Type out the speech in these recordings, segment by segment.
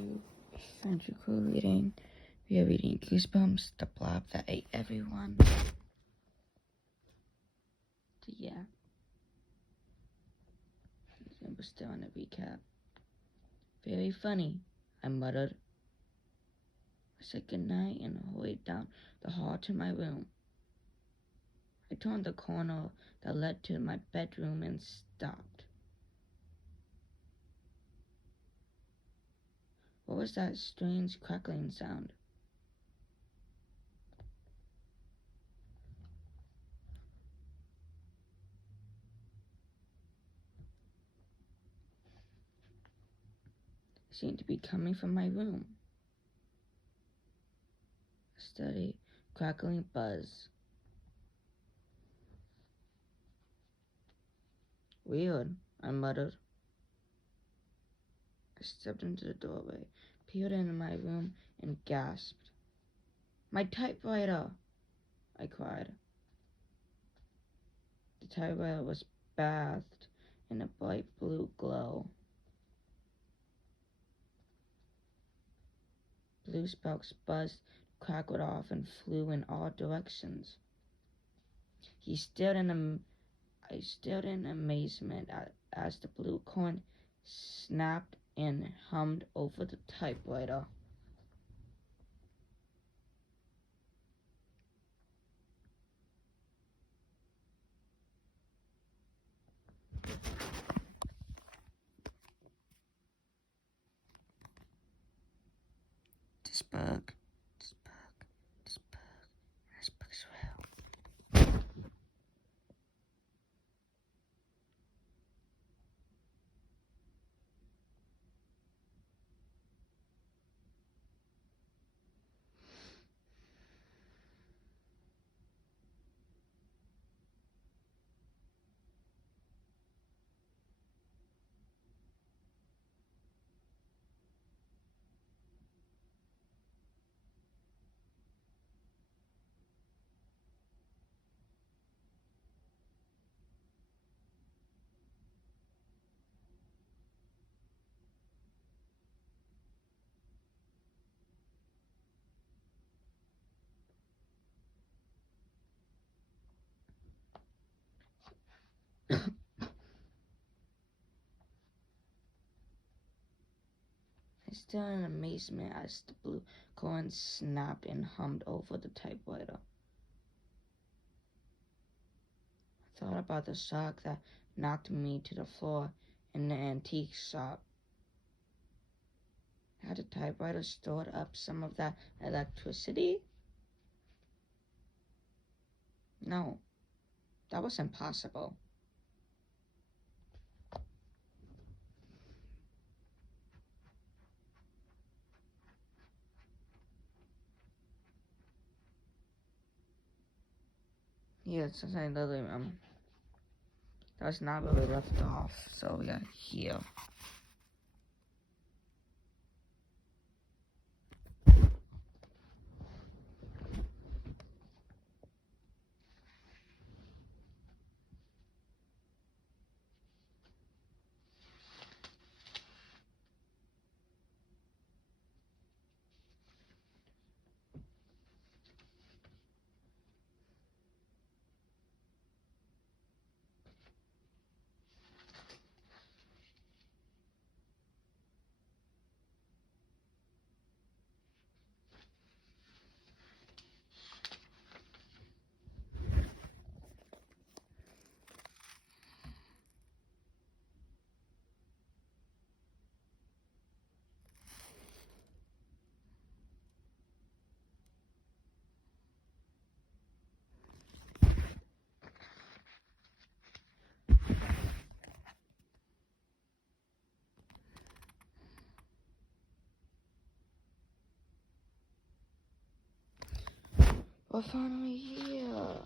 to Centrical reading. We are reading Goosebumps, the Blob that ate everyone. So yeah. We're still on a recap. Very funny, I muttered. I said goodnight and hurried down the hall to my room. I turned the corner that led to my bedroom and stopped. What was that strange crackling sound? It seemed to be coming from my room. A steady, crackling buzz. Weird, I muttered. I stepped into the doorway, peered into my room, and gasped. My typewriter! I cried. The typewriter was bathed in a bright blue glow. Blue sparks buzzed, crackled off, and flew in all directions. I stared in amazement as the blue coin snapped and hummed over the typewriter. This bug's real. I stared in amazement as the blue coin snapped and hummed over the typewriter. I thought about the shock that knocked me to the floor in the antique shop. Had the typewriter stored up some of that electricity? No, that was impossible. Yeah, it's something literally, that's not where we left off, so we got here. We're finally here.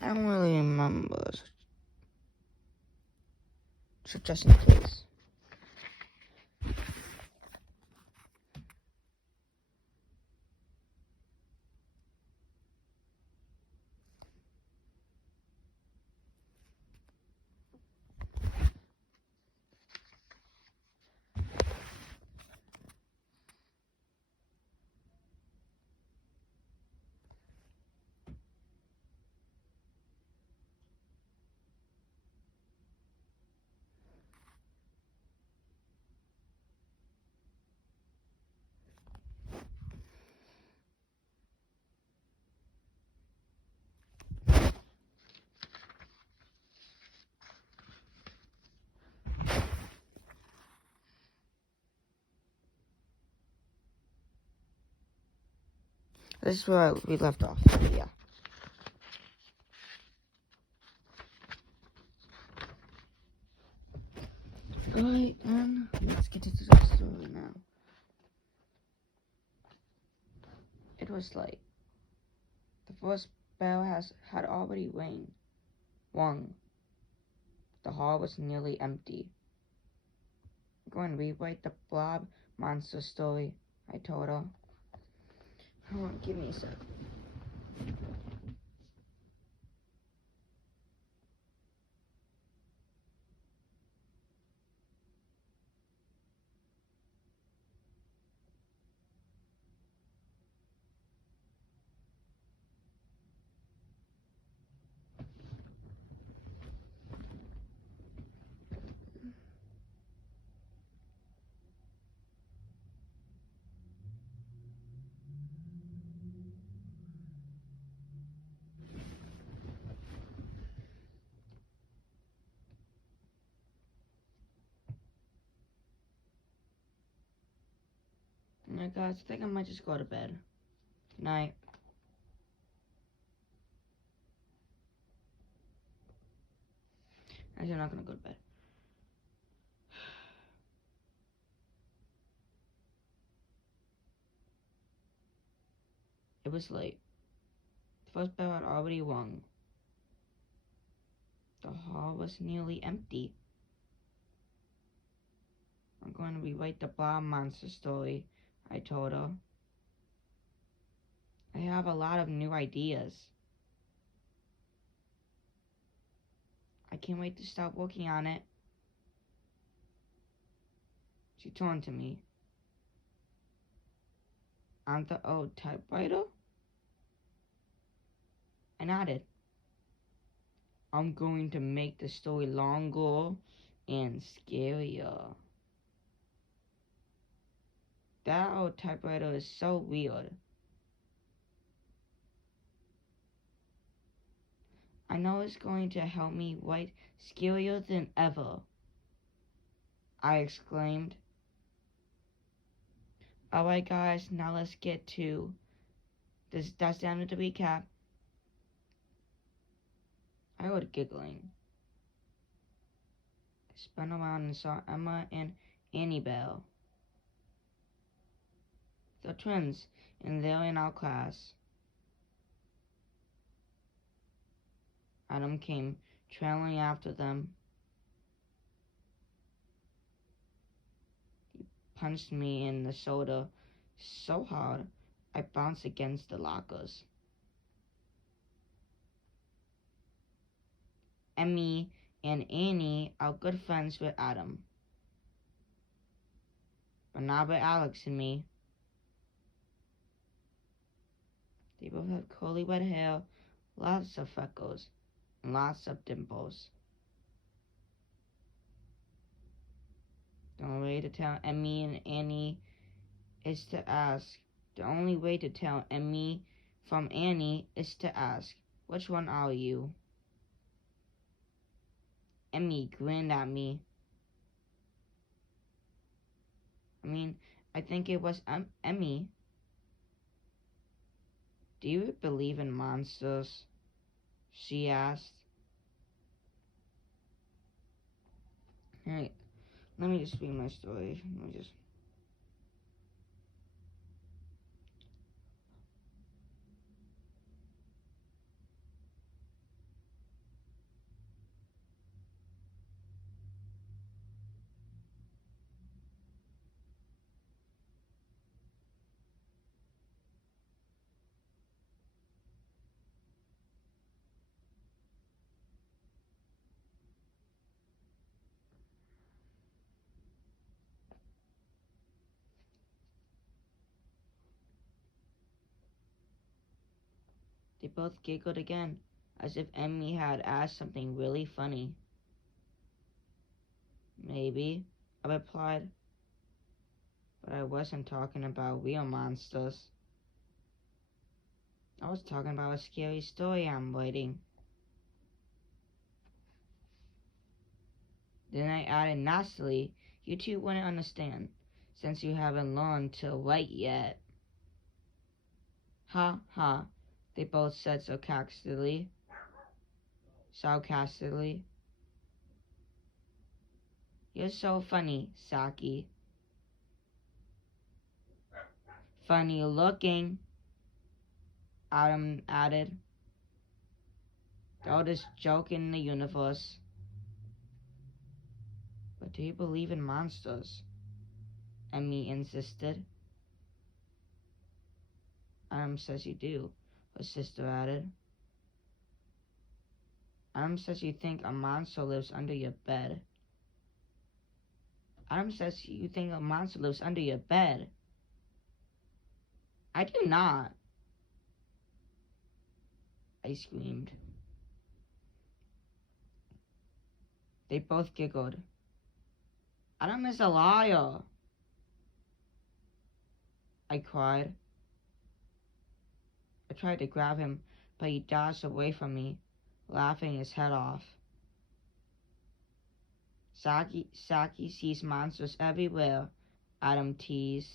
I don't really remember, so just in case. This is where we left off. Yeah. Alright, then let's get into the story now. It was like the first bell had already rung. The hall was nearly empty. I'm going to rewrite the Blob monster story, I told her. Hold on, give me a sec. Alright guys, I think I might just go to bed. Good night. Actually, I'm not gonna go to bed. It was late. The first bell had already rung. The hall was nearly empty. I'm going to rewrite the Blob monster story, I told her. I have a lot of new ideas. I can't wait to start working on it. She turned to me. On the old typewriter? I nodded. I'm going to make the story longer and scarier. That old typewriter is so weird. I know it's going to help me write scarier than ever, I exclaimed. Alright guys, now let's get to this. That's the end of the recap. I heard giggling. I spun around and saw Emma and Annie Bell, the twins, and they're in our class. Adam came trailing after them. He punched me in the shoulder so hard I bounced against the lockers. Emmy and Annie are good friends with Adam, but not with Alex and me. They both have curly red hair, lots of freckles, and lots of dimples. The only way to tell Emmy and Annie is to ask. The only way to tell Emmy from Annie is to ask, which one are you? Emmy grinned at me. I think it was Emmy. Do you believe in monsters? She asked. Hey, let me just read my story. They both giggled again, as if Emmy had asked something really funny. Maybe, I replied, but I wasn't talking about real monsters. I was talking about a scary story I'm writing. Then I added nastily, you two wouldn't understand, since you haven't learned to write yet. Ha ha, they both said sarcastically. You're so funny, Zackie. Funny looking, Adam added. The oldest joke in the universe. But do you believe in monsters? Emmy insisted. Adam says you do, her sister added. Adam says you think a monster lives under your bed. Adam says you think a monster lives under your bed. I do not, I screamed. They both giggled. Adam is a liar, I cried. I tried to grab him, but he dodged away from me, laughing his head off. Zackie sees monsters everywhere, Adam teased,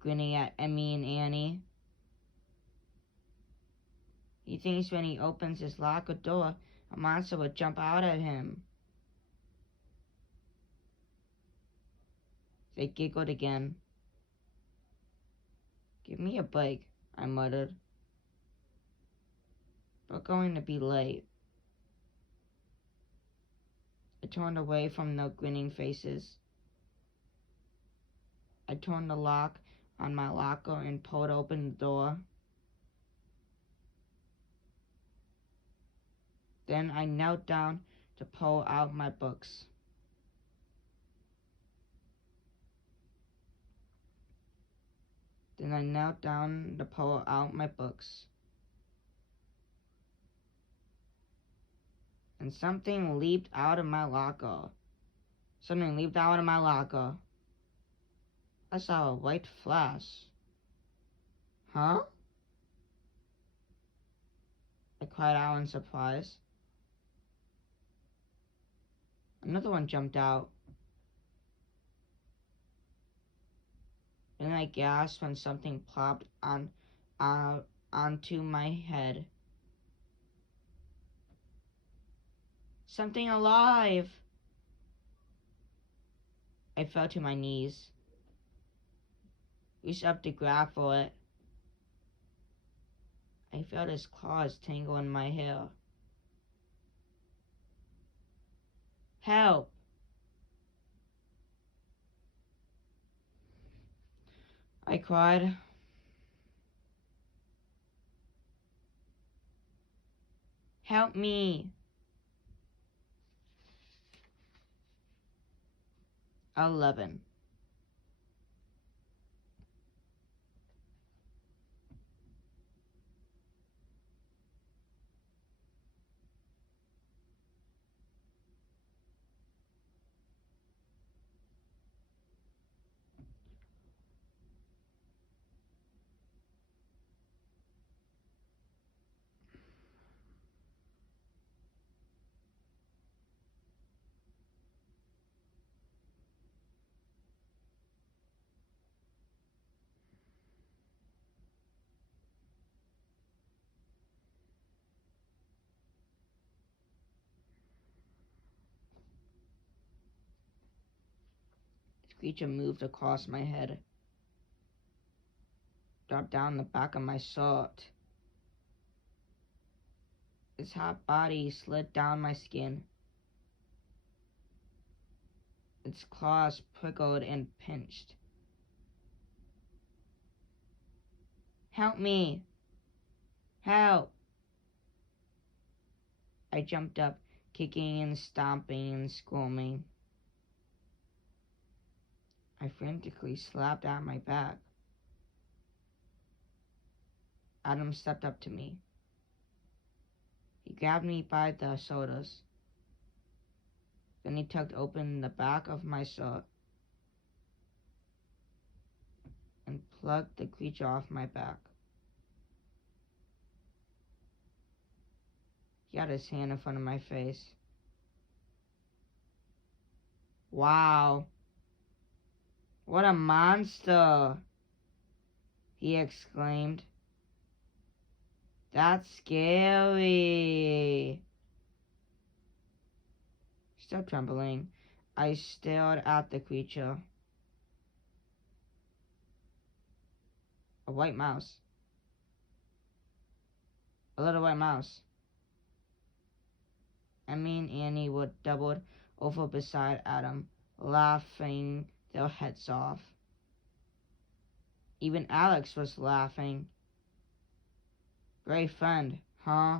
grinning at Emmy and Annie. He thinks when he opens his locker door, a monster will jump out at him. They giggled again. Give me a break, I muttered. We're going to be late. I turned away from the grinning faces. I turned the lock on my locker and pulled open the door. Then I knelt down to pull out my books. And something leaped out of my locker. I saw a white flash. Huh? I cried out in surprise. Another one jumped out. Then I gasped when something plopped onto my head. Something alive! I fell to my knees. Reached up to grab for it. I felt his claws tangle in my hair. Help! I cried. Help me! 11. The creature moved across my head, dropped down the back of my shirt. Its hot body slid down my skin. Its claws prickled and pinched. Help me! Help! I jumped up, kicking and stomping and squirming. I frantically slapped at my back. Adam stepped up to me. He grabbed me by the shoulders. Then he tugged open the back of my shirt and plucked the creature off my back. He had his hand in front of my face. Wow! What a monster! He exclaimed. That's scary. Still trembling, I stared at the creature. A white mouse. A little white mouse. Emmy and Annie were doubled over beside Adam, laughing their heads off. Even Alex was laughing. Great friend, huh?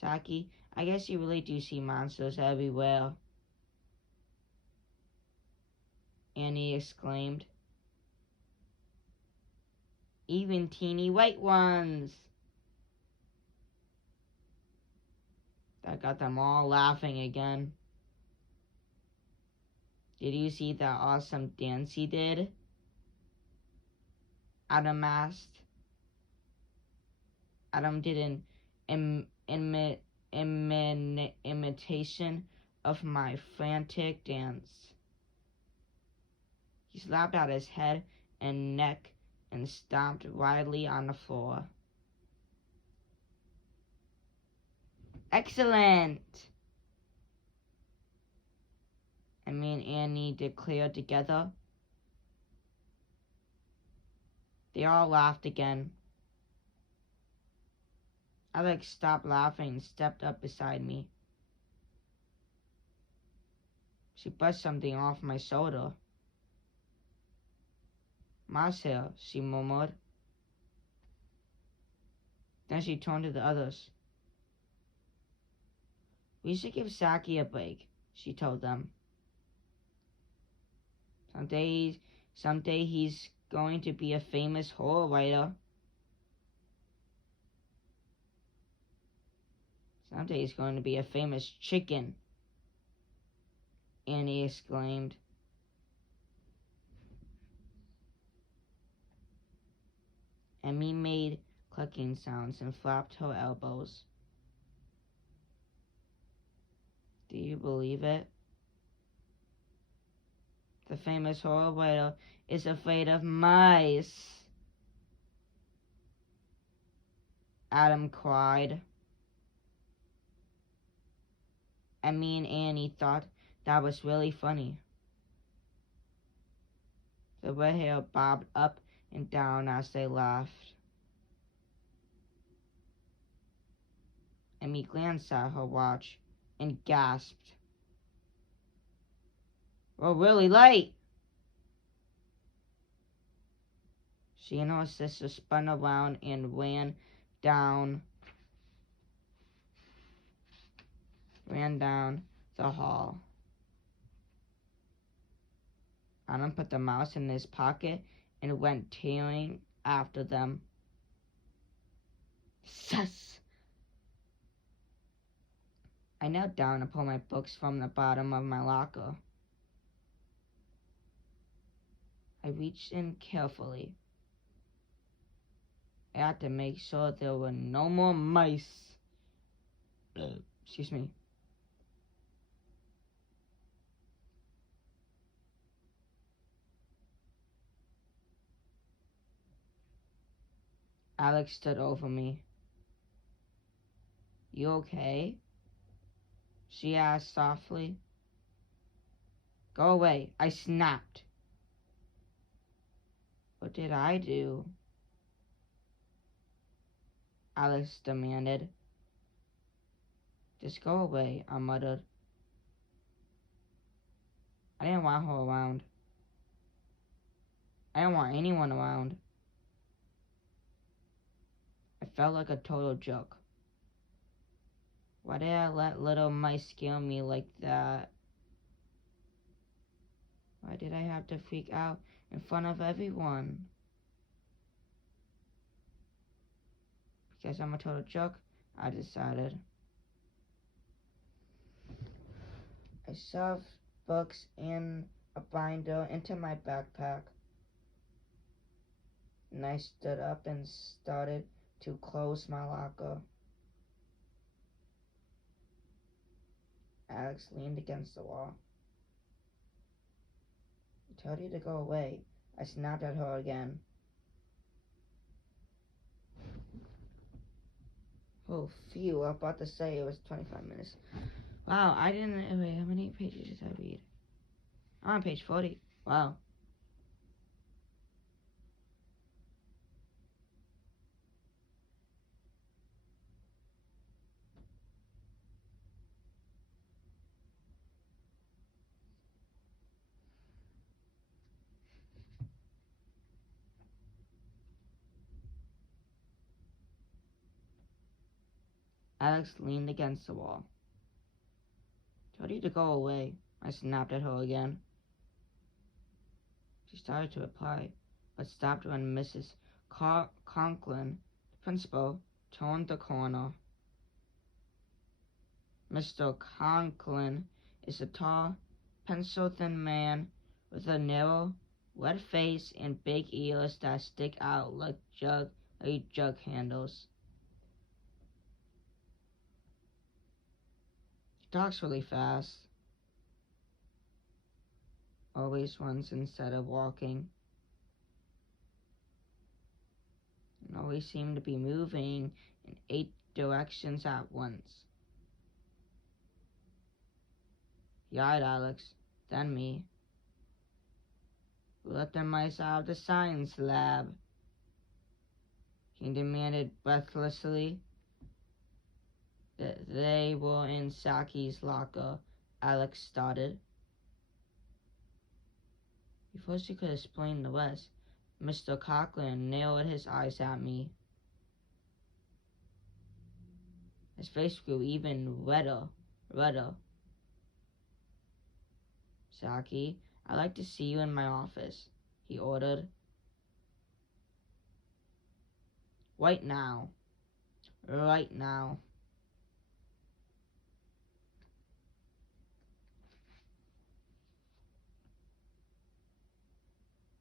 Zackie, I guess you really do see monsters everywhere, Annie exclaimed. Even teeny white ones. That got them all laughing again. Did you see that awesome dance he did? Adam asked. Adam did an imitation of my frantic dance. He slapped out his head and neck and stomped wildly on the floor. Excellent! Me and Annie declared together. They all laughed again. Alex stopped laughing and stepped up beside me. She brushed something off my shoulder. Mouse hair, she murmured. Then she turned to the others. We should give Zackie a break, she told them. Someday he's going to be a famous horror writer. Someday he's going to be a famous chicken, Annie exclaimed. Emmy made clucking sounds and flapped her elbows. Do you believe it? The famous horror writer is afraid of mice, Adam cried. Emmy and Annie thought that was really funny. The red hair bobbed up and down as they laughed. Emmy glanced at her watch and gasped. We're really late. She and her sister spun around and ran down the hall. Adam put the mouse in his pocket and went tearing after them. Sus! I knelt down and pulled my books from the bottom of my locker. I reached in carefully. I had to make sure there were no more mice. Excuse me. Alex stood over me. You okay? She asked softly. Go away, I snapped. What did I do? Alex demanded. Just go away, I muttered. I didn't want her around. I didn't want anyone around. I felt like a total joke. Why did I let little mice scare me like that? Why did I have to freak out in front of everyone? Because I'm a total joke, I decided. I shoved books in a binder into my backpack. And I stood up and started to close my locker. Alex leaned against the wall. I told you to go away. I snapped at her again. Oh, phew. I was about to say it was 25 minutes. Wow, I didn't... Wait, how many pages did I read? I'm on page 40. Wow. Alex leaned against the wall. Told you to go away. I snapped at her again. She started to reply, but stopped when Mrs. Conklin, the principal, turned the corner. Mr. Conklin is a tall, pencil-thin man with a narrow, red face and big ears that stick out like jug handles. He talks really fast. Always runs instead of walking. And always seem to be moving in 8 directions at once. He eyed Alex, then me. "Who let them mice out of the science lab?" he demanded breathlessly. They were in Zackie's locker, Alex started. Before she could explain the rest, Mr. Conklin narrowed his eyes at me. His face grew even redder. "Zackie, I'd like to see you in my office," he ordered. Right now. Right now."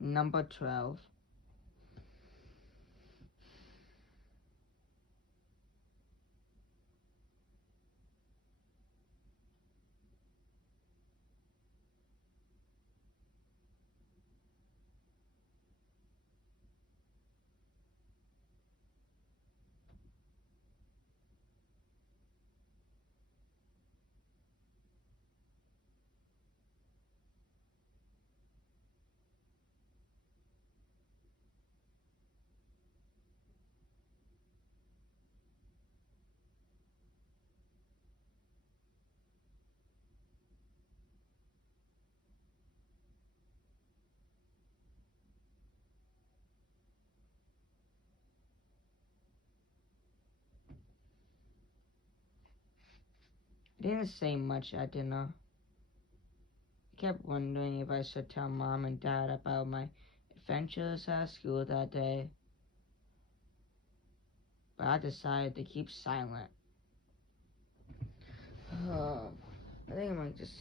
Number 12. I didn't say much at dinner. I kept wondering if I should tell Mom and Dad about my adventures at school that day, but I decided to keep silent. I think I might just...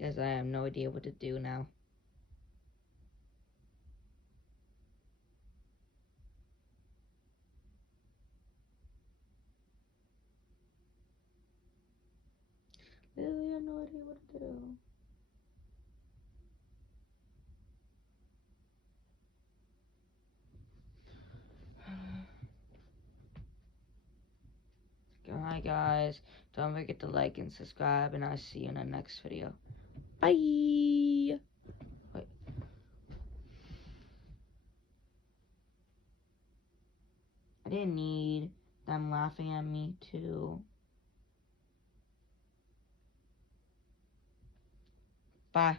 Guess I have no idea what to do now. Literally have no idea what to do. Alright guys, don't forget to like and subscribe, and I'll see you in the next video. Bye! Wait. I didn't need them laughing at me too. Bye.